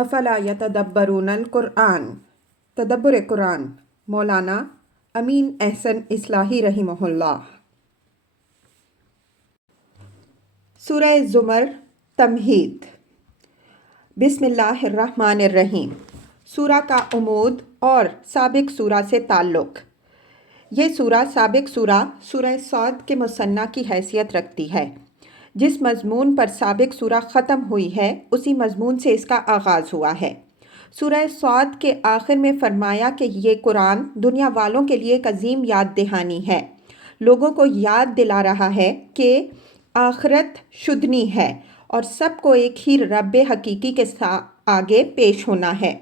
افلا یتدبرون القرآن، تدبر قرآن، مولانا امین احسن اصلاحی رحمہ اللہ۔ سورہ زمر تمہید۔ بسم اللہ الرحمن الرحیم۔ سورہ کا عمود اور سابق سورہ سے تعلق۔ یہ سورہ سابق سورہ صاد کے مثنیٰ کی حیثیت رکھتی ہے۔ جس مضمون پر سابق سورہ ختم ہوئی ہے اسی مضمون سے اس کا آغاز ہوا ہے۔ سورہ صاد کے آخر میں فرمایا کہ یہ قرآن دنیا والوں کے لیے ایک عظیم یاد دہانی ہے، لوگوں کو یاد دلا رہا ہے کہ آخرت شدنی ہے اور سب کو ایک ہی رب حقیقی کے آگے پیش ہونا ہے۔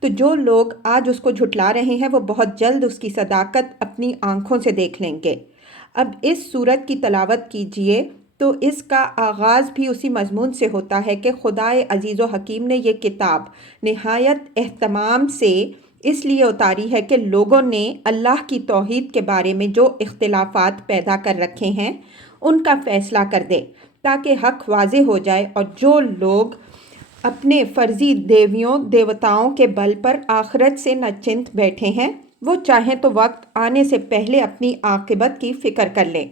تو جو لوگ آج اس کو جھٹلا رہے ہیں وہ بہت جلد اس کی صداقت اپنی آنکھوں سے دیکھ لیں گے۔ اب اس سورت کی تلاوت کیجئے تو اس کا آغاز بھی اسی مضمون سے ہوتا ہے کہ خدائے عزیز و حکیم نے یہ کتاب نہایت اہتمام سے اس لیے اتاری ہے کہ لوگوں نے اللہ کی توحید کے بارے میں جو اختلافات پیدا کر رکھے ہیں ان کا فیصلہ کر دے، تاکہ حق واضح ہو جائے، اور جو لوگ اپنے فرضی دیویوں دیوتاؤں کے بل پر آخرت سے نچنت بیٹھے ہیں وہ چاہیں تو وقت آنے سے پہلے اپنی عاقبت کی فکر کر لیں۔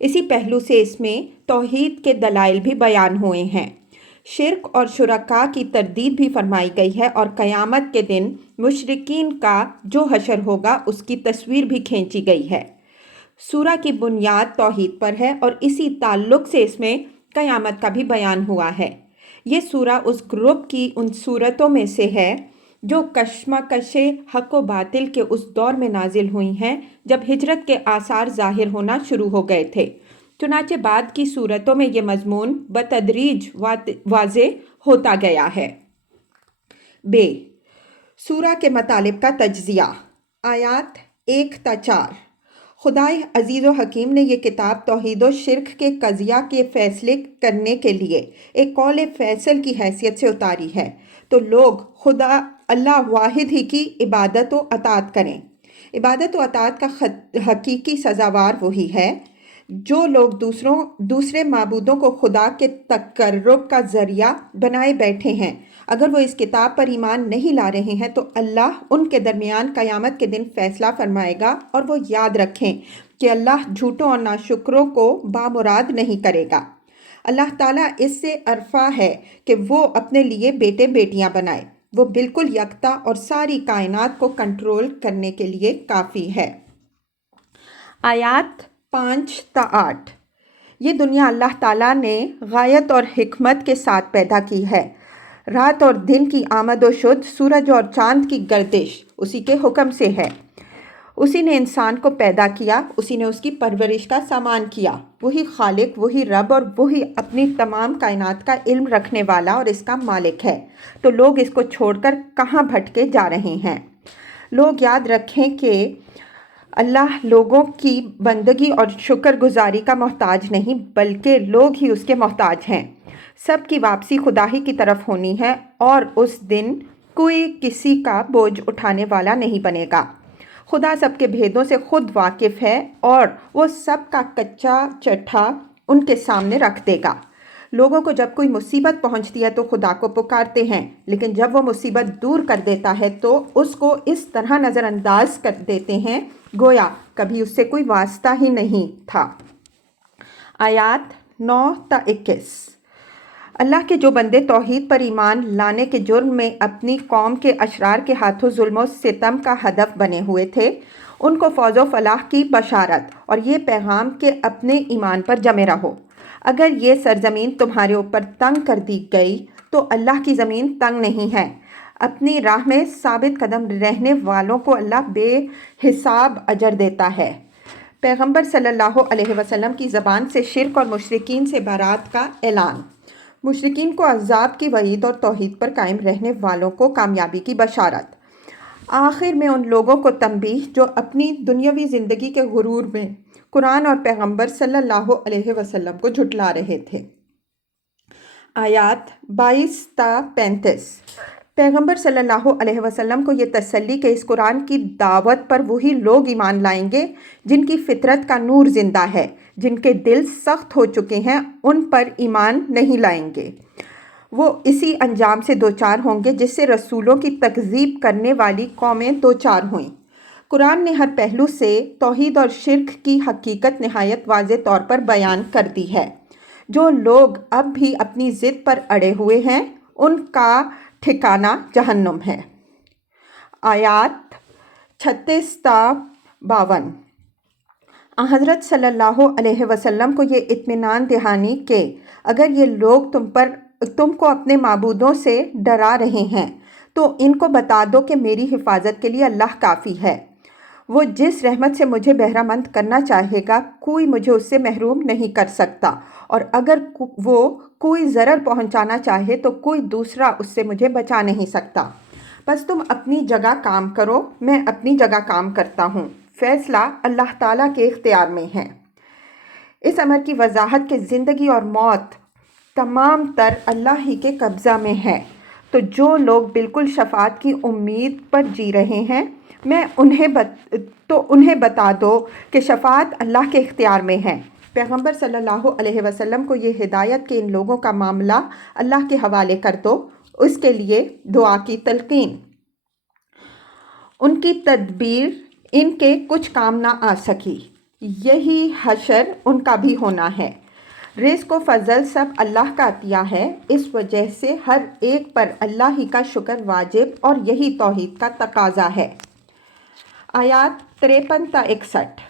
اسی پہلو سے اس میں توحید کے دلائل بھی بیان ہوئے ہیں، شرک اور شرکاء کی تردید بھی فرمائی گئی ہے، اور قیامت کے دن مشرکین کا جو حشر ہوگا اس کی تصویر بھی کھینچی گئی ہے۔ سورہ کی بنیاد توحید پر ہے اور اسی تعلق سے اس میں قیامت کا بھی بیان ہوا ہے۔ یہ سورہ اس گروپ کی ان سورتوں میں سے ہے جو کشمکش حق و باطل کے اس دور میں نازل ہوئی ہیں جب ہجرت کے آثار ظاہر ہونا شروع ہو گئے تھے، چنانچہ بعد کی صورتوں میں یہ مضمون بتدریج واضح ہوتا گیا ہے۔ سورہ کے مطالب کا تجزیہ۔ آیات 1 تا 4۔ خدائے عزیز و حکیم نے یہ کتاب توحید و شرک کے قضیہ کے فیصلے کرنے کے لیے ایک قول فیصل کی حیثیت سے اتاری ہے، تو لوگ خدا اللہ واحد ہی کی عبادت و اطاعت کریں۔ عبادت و اطاعت کا حقیقی سزاوار وہی ہے جو لوگ دوسرے معبودوں کو خدا کے تقرب کا ذریعہ بنائے بیٹھے ہیں، اگر وہ اس کتاب پر ایمان نہیں لا رہے ہیں تو اللہ ان کے درمیان قیامت کے دن فیصلہ فرمائے گا، اور وہ یاد رکھیں کہ اللہ جھوٹوں اور ناشکروں کو بامراد نہیں کرے گا۔ اللہ تعالیٰ اس سے ارفع ہے کہ وہ اپنے لیے بیٹے بیٹیاں بنائے، وہ بالکل یکتا اور ساری کائنات کو کنٹرول کرنے کے لیے کافی ہے۔ آیات 5 تا 8۔ یہ دنیا اللہ تعالیٰ نے غایت اور حکمت کے ساتھ پیدا کی ہے۔ رات اور دن کی آمد و شد، سورج اور چاند کی گردش اسی کے حکم سے ہے۔ اسی نے انسان کو پیدا کیا، اسی نے اس کی پرورش کا سامان کیا۔ وہی خالق، وہی رب اور وہی اپنی تمام کائنات کا علم رکھنے والا اور اس کا مالک ہے، تو لوگ اس کو چھوڑ کر کہاں بھٹکے جا رہے ہیں۔ لوگ یاد رکھیں کہ اللہ لوگوں کی بندگی اور شکر گزاری کا محتاج نہیں، بلکہ لوگ ہی اس کے محتاج ہیں۔ سب کی واپسی خدا ہی کی طرف ہونی ہے، اور اس دن کوئی کسی کا بوجھ اٹھانے والا نہیں بنے گا۔ خدا سب کے بھیدوں سے خود واقف ہے اور وہ سب کا کچا چٹھا ان کے سامنے رکھ دے گا۔ لوگوں کو جب کوئی مصیبت پہنچتی ہے تو خدا کو پکارتے ہیں، لیکن جب وہ مصیبت دور کر دیتا ہے تو اس کو اس طرح نظر انداز کر دیتے ہیں گویا کبھی اس سے کوئی واسطہ ہی نہیں تھا۔ آیات 9 تا 21۔ اللہ کے جو بندے توحید پر ایمان لانے کے جرم میں اپنی قوم کے اشرار کے ہاتھوں ظلم و ستم کا ہدف بنے ہوئے تھے، ان کو فوز و فلاح کی بشارت اور یہ پیغام کہ اپنے ایمان پر جمے رہو۔ اگر یہ سرزمین تمہارے اوپر تنگ کر دی گئی تو اللہ کی زمین تنگ نہیں ہے۔ اپنی راہ میں ثابت قدم رہنے والوں کو اللہ بے حساب اجر دیتا ہے۔ پیغمبر صلی اللہ علیہ وسلم کی زبان سے شرک اور مشرکین سے برات کا اعلان۔ مشرکین کو عذاب کی وعید اور توحید پر قائم رہنے والوں کو کامیابی کی بشارت۔ آخر میں ان لوگوں کو تنبیہ جو اپنی دنیاوی زندگی کے غرور میں قرآن اور پیغمبر صلی اللہ علیہ وسلم کو جھٹلا رہے تھے۔ آیات 22 تا 35۔ پیغمبر صلی اللہ علیہ وسلم کو یہ تسلی کہ اس قرآن کی دعوت پر وہی لوگ ایمان لائیں گے جن کی فطرت کا نور زندہ ہے، جن کے دل سخت ہو چکے ہیں ان پر ایمان نہیں لائیں گے۔ وہ اسی انجام سے دوچار ہوں گے جس سے رسولوں کی تکذیب کرنے والی قومیں دوچار ہوئیں۔ قرآن نے ہر پہلو سے توحید اور شرک کی حقیقت نہایت واضح طور پر بیان کر دی ہے۔ جو لوگ اب بھی اپنی ضد پر اڑے ہوئے ہیں ان کا ٹھکانہ جہنم ہے۔ آیات 36 تا 52۔ حضرت صلی اللہ علیہ وسلم کو یہ اطمینان دہانی کہ اگر یہ لوگ تم کو اپنے معبودوں سے ڈرا رہے ہیں تو ان کو بتا دو کہ میری حفاظت کے لیے اللہ کافی ہے۔ وہ جس رحمت سے مجھے بہرہ مند کرنا چاہے گا کوئی مجھے اس سے محروم نہیں کر سکتا، اور اگر وہ کوئی ضرر پہنچانا چاہے تو کوئی دوسرا اس سے مجھے بچا نہیں سکتا۔ بس تم اپنی جگہ کام کرو، میں اپنی جگہ کام کرتا ہوں، فیصلہ اللہ تعالیٰ کے اختیار میں ہے۔ اس امر کی وضاحت کہ زندگی اور موت تمام تر اللہ ہی کے قبضہ میں ہے، تو جو لوگ بالکل شفاعت کی امید پر جی رہے ہیں انہیں بتا دو کہ شفاعت اللہ کے اختیار میں ہے۔ پیغمبر صلی اللہ علیہ وسلم کو یہ ہدایت کہ ان لوگوں کا معاملہ اللہ کے حوالے کر دو، اس کے لیے دعا کی تلقین۔ ان کی تدبیر ان کے کچھ کام نہ آ سکی، یہی حشر ان کا بھی ہونا ہے۔ رزق و فضل سب اللہ کا عطیہ ہے، اس وجہ سے ہر ایک پر اللہ ہی کا شکر واجب اور یہی توحید کا تقاضا ہے۔ آیات 53 تا 61۔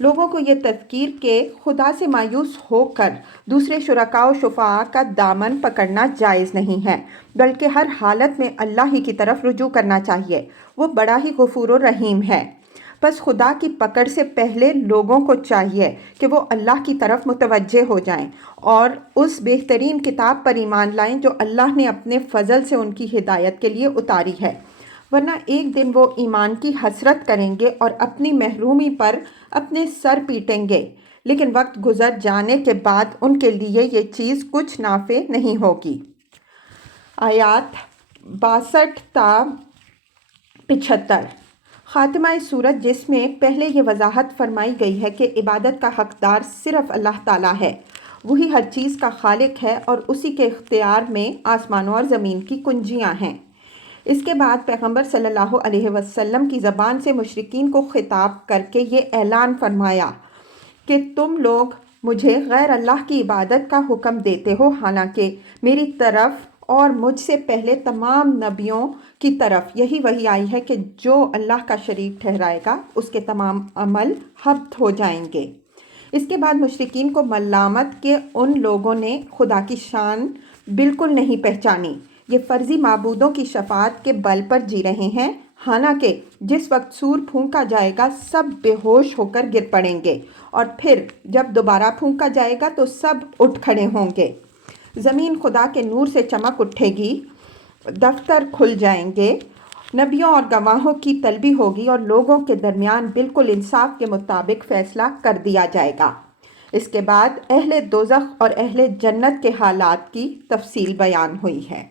لوگوں کو یہ تذکیر کہ خدا سے مایوس ہو کر دوسرے شرکاء و شفعاء کا دامن پکڑنا جائز نہیں ہے، بلکہ ہر حالت میں اللہ ہی کی طرف رجوع کرنا چاہیے، وہ بڑا ہی غفور و رحیم ہے۔ بس خدا کی پکڑ سے پہلے لوگوں کو چاہیے کہ وہ اللہ کی طرف متوجہ ہو جائیں اور اس بہترین کتاب پر ایمان لائیں جو اللہ نے اپنے فضل سے ان کی ہدایت کے لیے اتاری ہے، ورنہ ایک دن وہ ایمان کی حسرت کریں گے اور اپنی محرومی پر اپنے سر پیٹیں گے، لیکن وقت گزر جانے کے بعد ان کے لیے یہ چیز کچھ نافع نہیں ہوگی۔ آیات 62 تا 75۔ خاتمہ سورت جس میں پہلے یہ وضاحت فرمائی گئی ہے کہ عبادت کا حقدار صرف اللہ تعالیٰ ہے، وہی ہر چیز کا خالق ہے اور اسی کے اختیار میں آسمانوں اور زمین کی کنجیاں ہیں۔ اس کے بعد پیغمبر صلی اللہ علیہ وسلم کی زبان سے مشرکین کو خطاب کر کے یہ اعلان فرمایا کہ تم لوگ مجھے غیر اللہ کی عبادت کا حکم دیتے ہو، حالانکہ میری طرف اور مجھ سے پہلے تمام نبیوں کی طرف یہی وحی آئی ہے کہ جو اللہ کا شریک ٹھہرائے گا اس کے تمام عمل حبط ہو جائیں گے۔ اس کے بعد مشرکین کو ملامت کہ ان لوگوں نے خدا کی شان بالکل نہیں پہچانی، یہ فرضی معبودوں کی شفاعت کے بل پر جی رہے ہیں، حالانکہ جس وقت سور پھونکا جائے گا سب بے ہوش ہو کر گر پڑیں گے، اور پھر جب دوبارہ پھونکا جائے گا تو سب اٹھ کھڑے ہوں گے۔ زمین خدا کے نور سے چمک اٹھے گی، دفتر کھل جائیں گے، نبیوں اور گواہوں کی طلبی ہوگی اور لوگوں کے درمیان بالکل انصاف کے مطابق فیصلہ کر دیا جائے گا۔ اس کے بعد اہل دوزخ اور اہل جنت کے حالات کی تفصیل بیان ہوئی ہے۔